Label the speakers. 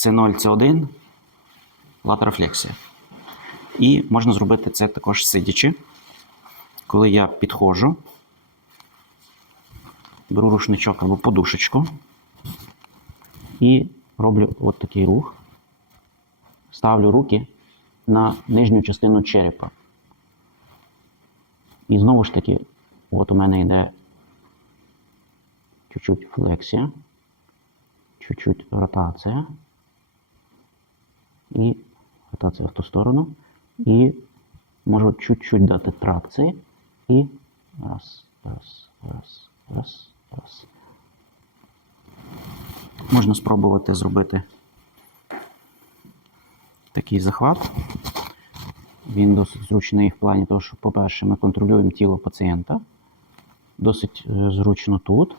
Speaker 1: С0, С1, латерофлексія. І можна зробити це також сидячи. Коли я підходжу, беру рушничок або подушечку і роблю от такий рух. Ставлю руки на нижню частину черепа. І знову ж таки, от у мене йде чуть-чуть флексія, чуть-чуть ротація. І ротація в ту сторону. І можу чуть-чуть дати тракції. І раз, раз, раз, раз, раз. Можна спробувати зробити такий захват. Він досить зручний в плані того, що, по-перше, ми контролюємо тіло пацієнта. Досить е, зручно тут.